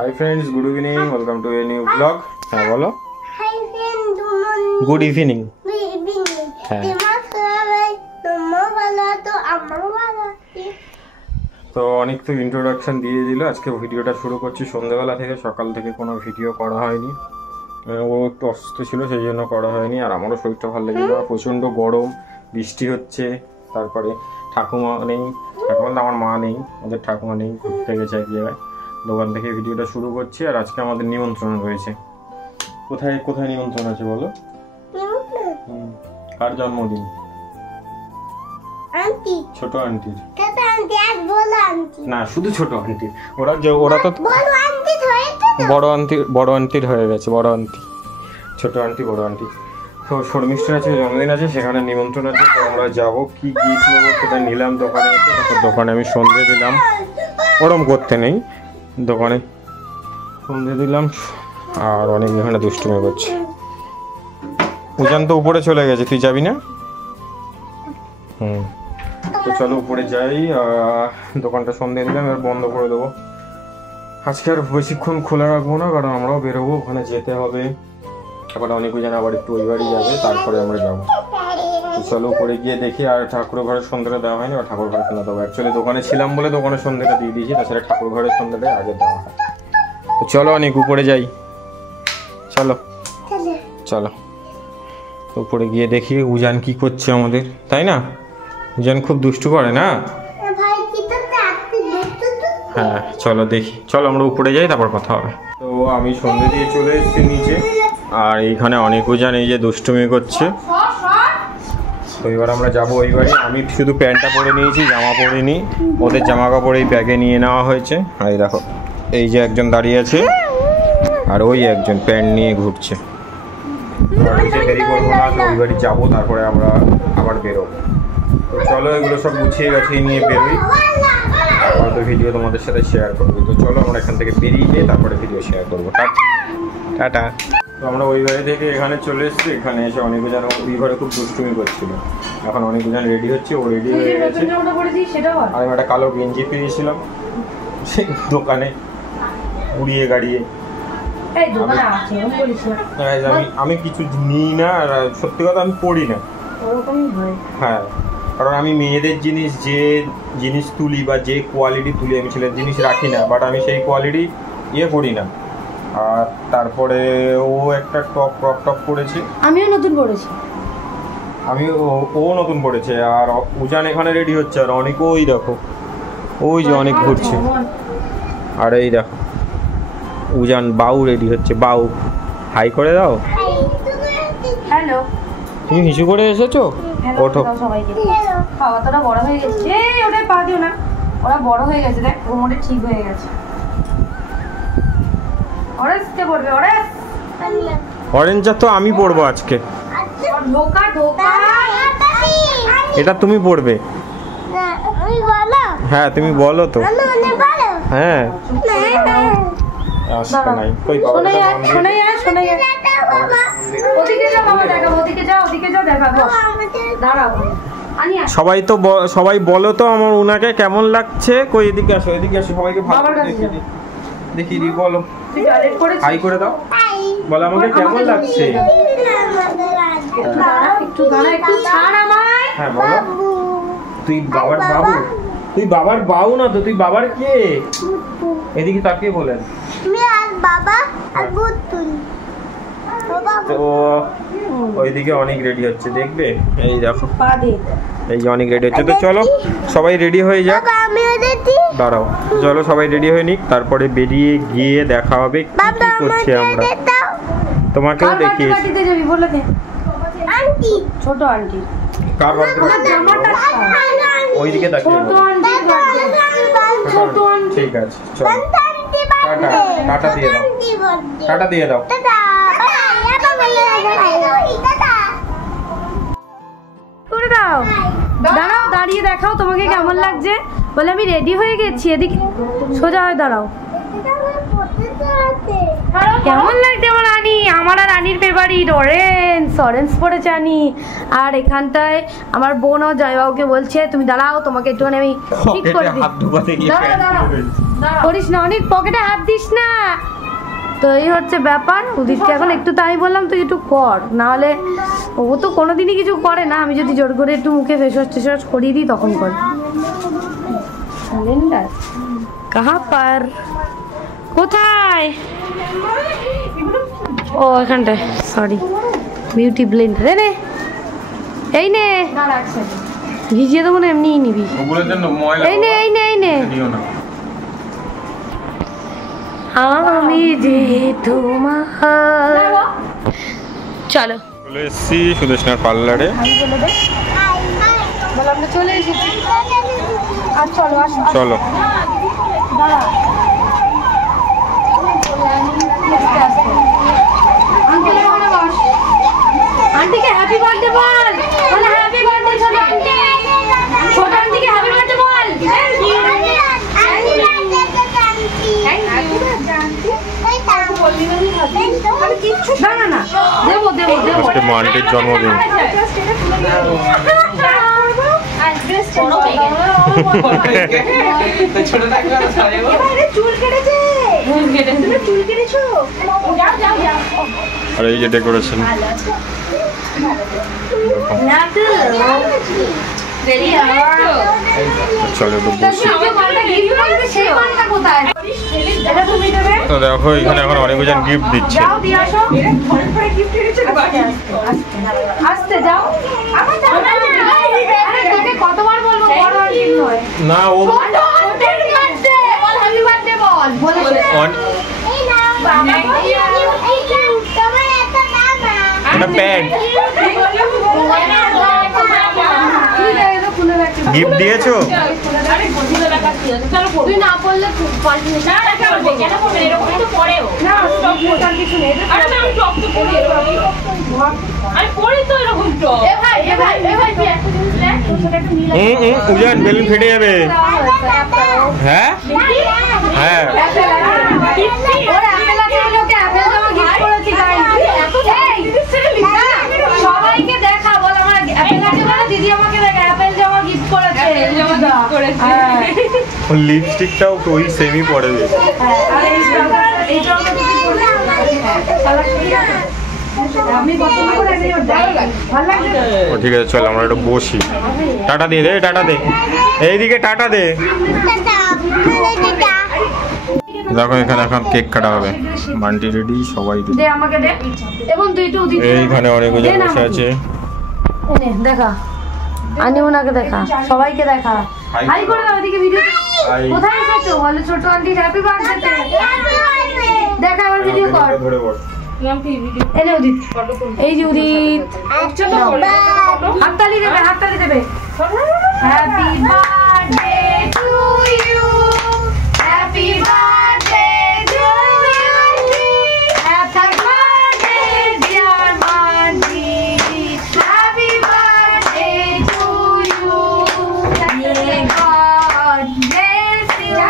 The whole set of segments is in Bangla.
Hi friends, good evening. Welcome to a new vlog. হ্যাঁ বলো। Hi friends, Good evening. good evening. হ্যাঁ। তো অনেক তো ইন্ট্রোডাকশন দিয়ে দিল। আজকে ভিডিওটা শুরু করছি সন্ধ্যাবেলা থেকে। সকাল থেকে কোনো ভিডিও করা হয়নি। ও একটু অসুস্থ ছিল সেই জন্য করা হয়নি। আর আমারও শরীরটা ভালো লেগেছিল। প্রচণ্ড গরম, বৃষ্টি হচ্ছে। তারপরে ঠাকুমা নেই, এখন আমার মা নেই, ওদের ঠাকুমা নেই, ঘুরতে গেছে এক জায়গায়। দোকান থেকে ভিডিওটা শুরু করছি। আর আজকে আমাদের নিমন্ত্রণ রয়েছে। কোথায় কোথায় নিমন্ত্রণ আছে বলো? কার জন্মদিন? আন্টি, ছোট আন্টির। ছোট আন্টি আর বড় আন্টি। না, শুধু ছোট আন্টির। ওরা তো বড় আন্টি হয়েছে তো? বড় আন্টির হয়ে গেছে। বড় আন্টি, ছোট আন্টি, বড় আন্টি। তো শর্মিষ্ঠার আছে, জন্মদিন আছে, সেখানে নিমন্ত্রণ আছে। তো আমরা যাবো, কি গিফট নেবো সেটা নিলাম দোকানে এসে। দোকানে আমি সন্ধে দিলাম, ওরম করতে নেই, দোকানে সন্ধে দিলাম। আর অনেক এখানে দুষ্টুমি করছে। উজান তো উপরে চলে গেছে, তুই যাবি না? তো চলো উপরে যাই। দোকানটা সন্ধে দিলাম, এবার বন্ধ করে দেবো। আজকে আর বেশিক্ষণ খোলা রাখবো না, কারণ আমরাও বেরোবো, ওখানে যেতে হবে। আবার অনেক উজান আবার একটু ওই বাড়ি যাবে, তারপরে আমরা যাবো। তো চলো উপরে গিয়ে দেখি। আর ঠাকুর ঘরের সন্ধ্যাটা দেওয়া হয়নি, আর ঠাকুর ঘরে সন্ধ্যা দেবো। অ্যাকচুয়ালি দোকানে ছিলাম বলে দোকানের সন্ধ্যাটা দিয়ে দিয়েছি, তাছাড়া ঠাকুর ঘরের সন্ধ্যাটা আগে দেওয়া হয়। তো চলো অনেক উপরে যাই, চলো চলো উপরে গিয়ে দেখি উজান কি করছে আমাদের, তাই না? উজান খুব দুষ্টু করে না? হ্যাঁ চলো দেখি, চলো আমরা উপরে যাই, তারপর কথা হবে। তো আমি সন্ধে দিয়ে চলে এসেছি নিচে। আর এইখানে অনেক উজান এই যে দুষ্টুমি করছে। তো এবার আমরা যাবো ওই বাড়ি। আমি শুধু প্যান্টটা পরে নিয়েছি, জামা পরিনি। ওদের জামা কাপড় এই ব্যাগে নিয়ে নেওয়া হয়েছে। আর এই দেখো, এই যে একজন দাঁড়িয়ে আছে, আর ওই একজন প্যান্ট নিয়ে ঘুরছে। দেরি করবো না, তো ওই বাড়ি যাবো, তারপরে আমরা আবার বেরোবো। তো চলো এগুলো সব গুছিয়ে গাছিয়ে নিয়ে বেরোই, হয়তো ভিডিও তোমাদের সাথে শেয়ার করবো। তো চলো আমরা এখান থেকে বেরিয়ে গিয়ে তারপরে ভিডিও শেয়ার করবো। টাটা। তো আমরা ওই বাড়ি থেকে এখানে চলে এসেছি। এখানে এসে অনেক জন ওই ঘরে খুব দুষ্টুমি করছিল। এখন অনেক জন রেডি হচ্ছে, ও রেডি হয়ে গেছে। আর আমি একটা কালো গেঞ্জি পেয়েছিলাম সেই দোকানে উড়িয়ে গাড়িয়ে। আমি কিছু নিই না, আর সত্যি কথা আমি পড়ি না। হ্যাঁ, কারণ আমি মেয়েদের জিনিস, যে জিনিস তুলি বা যে কোয়ালিটি তুলি, আমি ছেলের জিনিস রাখি না। বাট আমি সেই কোয়ালিটি করি না। আর তারপরে ও একটা ক্রপ পরেছে, আমিও নতুন পড়েছি। ও নতুন পড়েছে। আর উজান এখানে রেডি হচ্ছে। আর অনেক ওই দেখো, ওই যে অনেক ঘুরছে। আর এই দেখো উজান বাউ রেডি হচ্ছে। বাউ হাই করে দাও। হ্যালো, তুমি হিসু করে এসেছো? ওঠো। সবাইকে খাওয়া তোরা বড় হয়ে গেছে। ওটাই পা দিও না, ওরা বড় হয়ে গেছে। দেখ কোমরে ঠিক হয়ে গেছে। অরেঞ্জটা পড়বে, অরেঞ্জটা তো আমি পরবো আজকে। ঢোকা ঢোকা এটা তুমি পড়বে। হ্যাঁ তুমি বলো তো। হ্যাঁ সবাই বলো তো আমার উনাকে কেমন লাগছে। কই এদিকে আসো, এদিকে আসো, সবাইকে ভালো দেখি বলো। হাই করে দাও, বলো আমাকে কেমন লাগছে। হ্যাঁ বলো। তুই বাবার বাবু? তুই বাবার বাবু না তো, তুই বাবার কে? এদিকে তাকিয়ে বলেন। তো ওইদিকে অনেক রেডি হচ্ছে, দেখবে। এই দেখো, এই যে অনেক রেডি হচ্ছে। তো চলো সবাই রেডি হয়ে যাক। দাঁড়াও, চলো সবাই রেডি হয়ে নিক, তারপরে বেরিয়ে গিয়ে দেখা হবে কি করছি আমরা। তোমাকেও দেখিয়েছি। ছোট আন্টি কার বার্থডে? ওইদিকে তাকিয়ে ঠিক আছে, চলো টাটা দিয়ে দাও, টাটা দিয়ে দাও। করে দাও, দাঁড়াও, দাঁড়িয়ে দেখাও তোমাকে কেমন লাগছে। বলে আমি রেডি হয়ে গেছি। এদিকে সোজা হয়ে দাঁড়াও। কেমন লাগছে আমার রানী? আমার আর রানীর ফেভারিট অরেঞ্জ পরেছে রানী। আর এখানটায় আমার বোন ও জামাইবাবুকে বলছে তুমি দাঁড়াও, তোমাকে একটুখানি আমি ঠিক করে দিই। দাঁড়াও। করিস না, অনেক পকেটে হাত দিস না। তো এই হচ্ছে ব্যাপার। উদিতকে এখন একটু তাই বললাম তুই একটু কর, নাহলে ও তো কোনোদিনই কিছু করে না। আমি যদি জোর করে একটু মুখে ফেস ওয়াশ টেস ওয়াশ করিয়ে দিই তখন করে। সিলিন্ডার কাহা পার, কোথায়? ও এখানটায়, সরি। বিউটি ব্লেন্ডার নে, এই নে, ভিজিয়ে দেবো না, এমনিই নিবি। ওগুলোর জন্য ময়লা এই নে, এই নে, এই নে। নিও না। আমি যে তোমার, চলো চলে এসেছি সুদেশনার পার্লারে। আমরা চলে এসেছি। আর চলো, আসো চলো। আন্টিকে হ্যাপি বার্থডে বল, বল হ্যাপি বার্থডে ছোট আন্টি। ছোট আন্টিকে হ্যাপি বার্থডে বল। না না না, দেবো দেবো দেবো। আজকে মা আন্টির জন্মদিন। আর এই যে ডেকোরেশন, চলো একটু বসি। তো দেখো এখানে এখন অনেকজন গিফট দিচ্ছে। কতবার বলবো না ও এটা প্যান্ট গিফট দিয়েছো? তুই না বললে উজান বেলুন ফেটে যাবে। হ্যাঁ হ্যাঁ সবাইকে দেখা বল আমার অ্যাপেল আছে বলে দিদি আমাকে দেখা অ্যাপেল জামা গিফট করেছে। ওর লিপস্টিকটাও ওই সেমই পড়ে দিয়েছে। ও ঠিক আছে চল আমরা একটু বসি। টাটা দিয়ে দে, টাটা দে, এইদিকে টাটা দে। দেখো এখানে এখন কেক কাটা হবে। মান্টি রেডি, সবাই দে আমাকে দে, এবং তুই একটু উদিত এইখানে অনেকজন বসে আছে। এনে দেখা, আনি ওনাকে দেখা, সবাইকে দেখা। হাই করে দাও ওদিকে ভিডিও। কোথায় এসেছো বলো ছোট আন্টি হ্যাপি বার্থডে। দেখা আমার ভিডিও কর। ধরে বস। এনে উদিত, এই যে উদিত, হাততালি দেবে, হাততালি দেবে। Happy birthday to you, happy birthday to you, happy birthday dear Manti, happy birthday to you, may God bless you,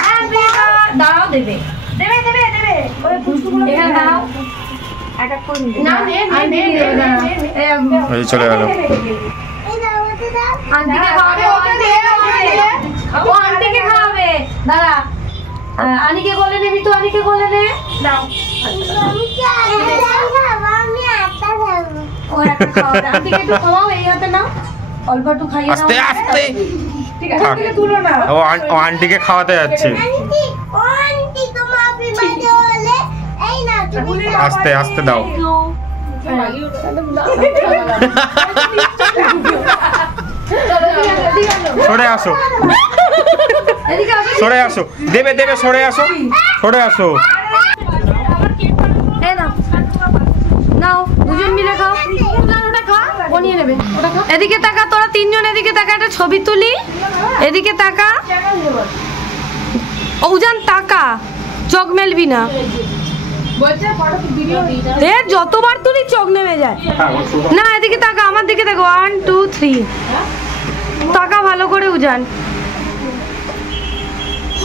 happy birthday. দাঁড়াও, দেবে দেবে দেবে দেবে, ওই ফুসকুগুলো এখানে দাঁড়াও। না নে নে নে, এই চলে গেল। আন্টিকে খাওয়াবে, ওকে দে, ও আন্টিকে খাওয়াবে। দাঁড়া, আনিকে কোলে নিবি তো, আনিকে কোলে নে। দাও, ও একটা খাওয়াবে। আন্টিকে একটু খাওয়াও, এই হাতে নাও, অল্প একটু খাইয়ে দাও। আস্তে আস্তে, ঠিক আছে, থেকে তুলো না। ও আন্টিকে খাওয়াতে যাচ্ছে। আস্তে আস্তে দাও। সরে আসো, সরে আসো, দেবে দেবে, সরে আসো, সরে আসো। নাও, দুজন মিলে খাও। ওটা খা, ও নিয়ে নেবে। এদিকে তাকা, তোরা তিনজন এদিকে তাকা, একটা ছবি তুলি। এদিকে তাকা, উজান তাকা, চোখ মেলবি না। যতবার তুলি চোখ নেমে যায়। না এদিকে তাকা, আমার দিকে দেখো, 1 2 3 তাকা ভালো করে উজান।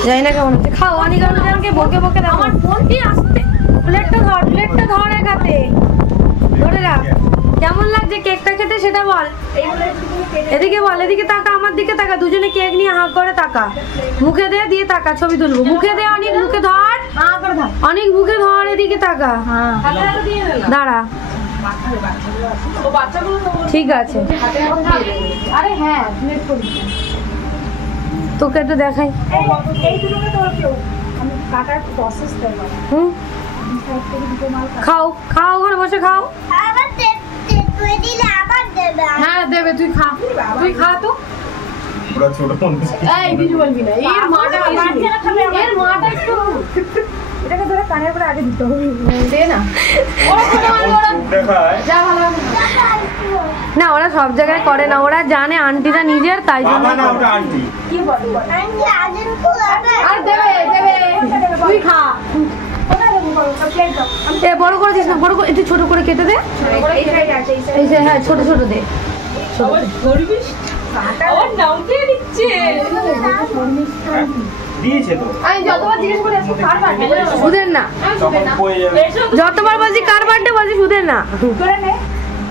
যাই না কেমন হচ্ছে, খাও। অনেক উজানকে বকে বকে দাও। আমার ফোনটি আসতে, প্লেটটা ধর, প্লেটটা ধর এক হাতে ধরে রাখ। কেমন কেমন লাগছে কেকটা খেতে সেটা বল। এদিকে বল, এদিকে তাকা, আমার দিকে তাকা, দুজনে কেক নিয়ে হাঁ করে তাকা, মুখে দে, দিয়ে তাকা, ছবি তুলবো। মুখে দে অনেক, মুখে ধর অনেক, মুখে ধর, এদিকে তাকা। দাঁড়া, ঠিক আছে। আরে হ্যাঁ, তোকে একটু দেখাই। খাও খাও, ওখানে বসে খাও। আবার তুই দিলে আবার দেবে। হ্যাঁ দেবে, তুই খা, তুই খা তো। ওরা ছোট মানুষ। এই কিছু বলবি না, এর মাটা এর মাটা একটু এটাকে ধরে কানের পরে আগে দিতে হবে। দে না, ওরা ছোট মানুষ, ওরা দেখায় যা ভালো না, ওরা সব জায়গায় করে না, ওরা জানে আন্টিরা নিজের, তাই জন্য। না ওটা আন্টি। কি বলবি? আন্টি আজের পুরো আর দেবে দেবে, তুই খা। এ বড় করে দিস না, বড় করে, একটু ছোট করে কেটে দে। এই যে হ্যাঁ, ছোট ছোট দে। দিয়েছে তো। আমি যতবার জিজ্ঞেস করি আজকে কার বার্থডে, সুদের না। তখন কয়ে যাবে। যতবার বলছি কার বার্থডে, বলছি সুদের না।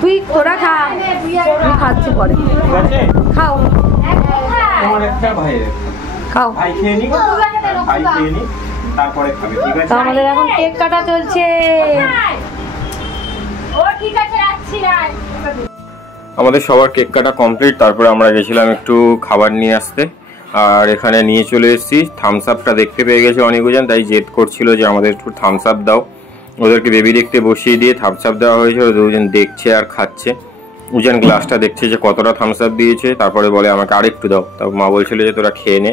তুই তোরা খা, তুই খাচ্ছি পরে। ঠিক আছে? খাও তোমার একটা ভাইয়ের। খাও। ভাই খেয়ে নি, ভাই খেয়ে নি, তারপরে খাবে, ঠিক আছে? তো আমাদের এখন কেক কাটা চলছে। আমাদের সবার কেক কাটা কমপ্লিট, তারপরে আমরা গেছিলাম একটু খাবার নিয়ে আসতে, আর এখানে নিয়ে চলে এসেছি। থামস আপটা দেখতে পেয়ে গেছে অনেকজন, তাই জেদ করছিল যে আমাদের একটু থামস আপ দাও। ওদেরকে বেবি দেখতে বসিয়ে দিয়ে থামস আপ দেওয়া হয়েছে, দুজন দেখছে আর খাচ্ছে। উজান গ্লাসটা দেখছে যে কতটা থামস আপ দিয়েছে, তারপরে বলে আমাকে আরেকটু দাও। তারপর মা বলছিল যে তোরা খেয়ে নে,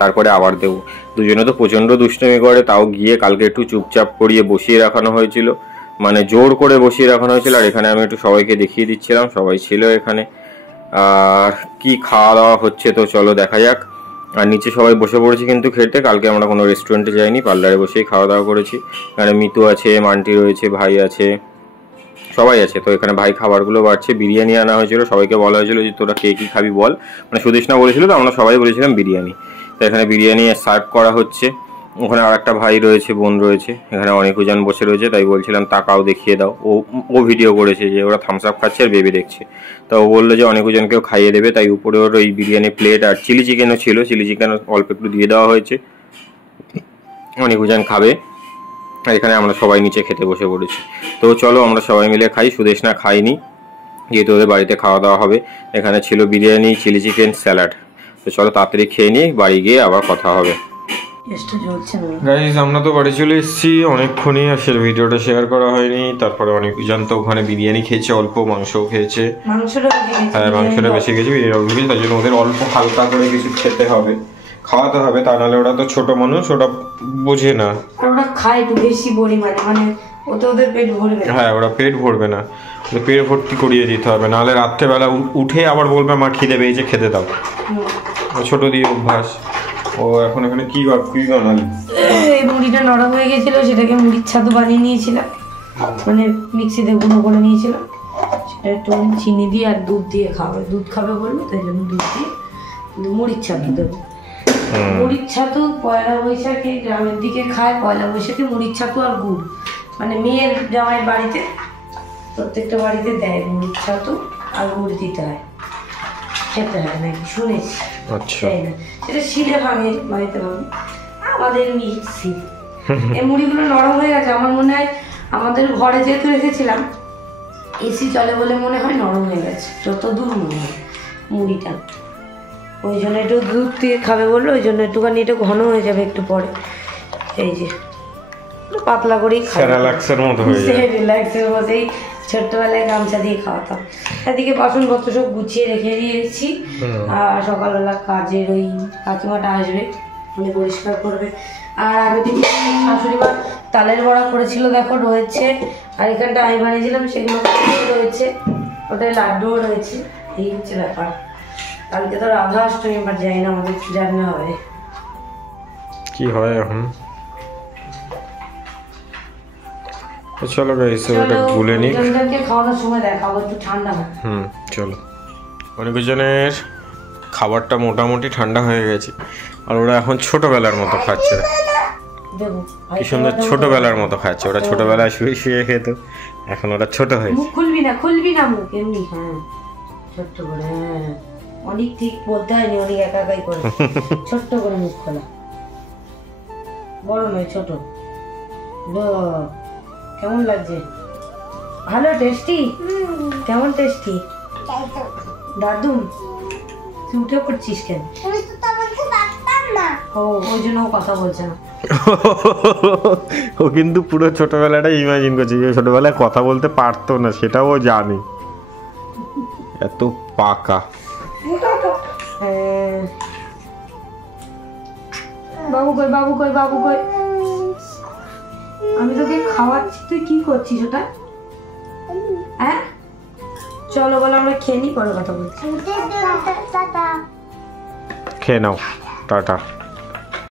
তারপরে আবার দেবো। দুজনে তো প্রচণ্ড দুষ্টুমি করে, তাও গিয়ে কালকে একটু চুপচাপ করিয়ে বসিয়ে রাখানো হয়েছিল, মানে জোর করে বসিয়ে রাখানো হয়েছিল। আর এখানে আমি একটু সবাইকে দেখিয়ে দিচ্ছিলাম, সবাই ছিল এখানে। আর কি খাওয়া দাওয়া হচ্ছে তো চলো দেখা যাক। আর নিচে সবাই বসে পড়েছি কিন্তু খেতে, কালকে আমরা কোনো রেস্টুরেন্টে যাইনি, পার্লারে বসেই খাওয়া দাওয়া করেছি। এখানে মিতু আছে, মান্টি রয়েছে, ভাই আছে, সবাই আছে। তো এখানে ভাই খাবারগুলো বাড়ছে, বিরিয়ানি আনা হয়েছিল, সবাইকে বলা হয়েছিল যে তোরা কে কী খাবি বল, মানে সুদেশনা বলেছিল তো আমরা সবাই বলেছিলাম বিরিয়ানি। তো এখানে বিরিয়ানি সার্ভ করা হচ্ছে। ওখানে আর একটা ভাই রয়েছে, বোন রয়েছে, এখানে অনেকজন বসে রয়েছে, তাই বলছিলাম তাকাও, দেখিয়ে দাও। ও ভিডিও করেছে যে ওরা থামস আপ খাচ্ছে আর বেবি দেখছে। তো ও বললো যে অনেকজনকেও খাইয়ে দেবে, তাই উপরে ওর ওই বিরিয়ানি প্লেট আর চিলি চিকেনও ছিল, চিলি চিকেন অল্প একটু দিয়ে দেওয়া হয়েছে, অনেকজন খাবে। আর এখানে আমরা সবাই নিচে খেতে বসে পড়েছি। তো চলো আমরা সবাই মিলে খাই, সুদেশনা খাইনি যেহেতু ওদের বাড়িতে খাওয়া দাওয়া হবে। এখানে ছিল বিরিয়ানি, চিলি চিকেন, স্যালাড। তো চলো তাড়াতাড়ি খেয়ে নিই, বাড়ি গিয়ে আবার কথা হবে। গাইজ আমরা তো বাড়ি চলে এসেছি অনেকক্ষণই, আর সে ভিডিওটা শেয়ার করা হয়নি। তারপরে অনেকজন তো ওখানে বিরিয়ানি খেয়েছে, অল্প মাংসও খেয়েছে। হ্যাঁ মাংসটা বেশি খেয়েছে, বিরিয়ানি অল্প খেয়েছে, তাই জন্য ওদের অল্প হালকা করে কিছু খেতে হবে, খাওয়াতে হবে, তা নাহলে ওরা তো ছোট মানুষ, ওরা বোঝে না। ওরা খায় একটু বেশি পরিমাণে, মানে ওতে ওদের পেট ভরবে। হ্যাঁ ওরা পেট ভরবে না, ওদের পেট ভর্তি করিয়ে দিতে হবে, নাহলে রাত্রেবেলা উঠে আবার বলবে মা খিদে পেয়েছে খেতে দাও। ছোট দিয়ে অভ্যাস। ও এখন এখানে কি বানালি? এই মুড়িটা নরম হয়ে গেছিল, সেটাকে মুড়ির ছাতু বানিয়ে নিয়েছিলাম, মানে মিক্সিতে গুঁড়ো করে নিয়েছিলাম। সেটা একটু চিনি দিয়ে আর দুধ দিয়ে খাবে, দুধ খাবে বললো, তাই জন্য দুধ দিয়ে মুড়ির ছাতু দেবো। মুড়ির ছাতু পয়লা বৈশাখে গ্রামের দিকে খায়, পয়লা বৈশাখে মুড়ির ছাতু আর গুড়, মানে মেয়ের জামাই বাড়িতে প্রত্যেকটা বাড়িতে দেয় মুড়ির ছাতু আর গুড় দিতে হয়, খেতে হয় নাকি শুনেছি। আচ্ছা তাই না, সেটা শিলে ভাঙে, বাড়িতে ভাঙে, আমাদের মিক্সি। এই মুড়িগুলো নরম হয়ে গেছে, আমার মনে হয় আমাদের ঘরে যেহেতু রেখেছিলাম এসি চলে বলে মনে হয় নরম হয়ে গেছে, যত দূর মনে হয় মুড়িটা। ওই জন্য একটু দুধ দিয়ে খাবে বললো, ওই জন্য একটুখানি এটা ঘন হয়ে যাবে একটু পরে। এই যে পাতলা করেই রিল্যাক্সের মতো হয়ে যায়, রিল্যাক্সের মধ্যেই ছোট্টবেলায় গামছা দিয়ে খাওয়াতাম। এদিকে বাসনপত্র সব গুছিয়ে রেখে দিয়েছি, আর সকালবেলা কাজের ওই কাকিমাটা আসবে, উনি পরিষ্কার করবে। আর আগের দিন শাশুড়ি মা তালের বড়া করেছিল, দেখো রয়েছে, আর এখানটা আমি বানিয়েছিলাম সেগুলো রয়েছে, ওটাই লাড্ডুও রয়েছে। এই হচ্ছে ব্যাপার। কালকে তো রাধা অষ্টমী, এবার যাই না, আমাদের জানা হবে কি হয় এখন। চলো গাইস ওটা ভুলে নি, খাওয়ানোর সময় দেখাবো, একটু ঠান্ডা হয়। চলো। অনেকজনের খাবারটা মোটামুটি ঠান্ডা হয়ে গেছে, আর ওরা এখন ছোটবেলার মতো খাচ্ছে। দেবো। কি সুন্দর ছোটবেলার মতো খাচ্ছে, ওরা ছোটবেলায় শুয়ে শুয়ে খেত, এখন ওরা ছোট হয়েছে। মুখ খুলবি না মুখ এমনি, হ্যাঁ ছোট্ট করে, হ্যাঁ অনেক ঠিক বলতে হয়নি, অনেক একা একাই করে ছোট্ট করে মুখ খোলা, বড় নয় ছোট। কেমন লাগছে? ভালো টেস্টি? কেমন টেস্টি? দাদুম তুই উঠে পড়ছিস কেন? আমি তো তোমাকে পারতাম না। ও ওই জন্য ও কথা বলছে না। ও কিন্তু পুরো ছোটবেলাটা ইমাজিন করছে যে ছোটবেলায় কথা বলতে পারতো না, সেটাও ও জানে। এত পাকা। হ্যাঁ। বাবু কই, বাবু কই, বাবু কই? আমি তোকে খাওয়াচ্ছি, তুই কি করছিস ওটা? হ্যাঁ চলো বলো আমরা খেয়ে নি, পরে কথা বলছি। টাটা। খেয়ে নাও, টাটা।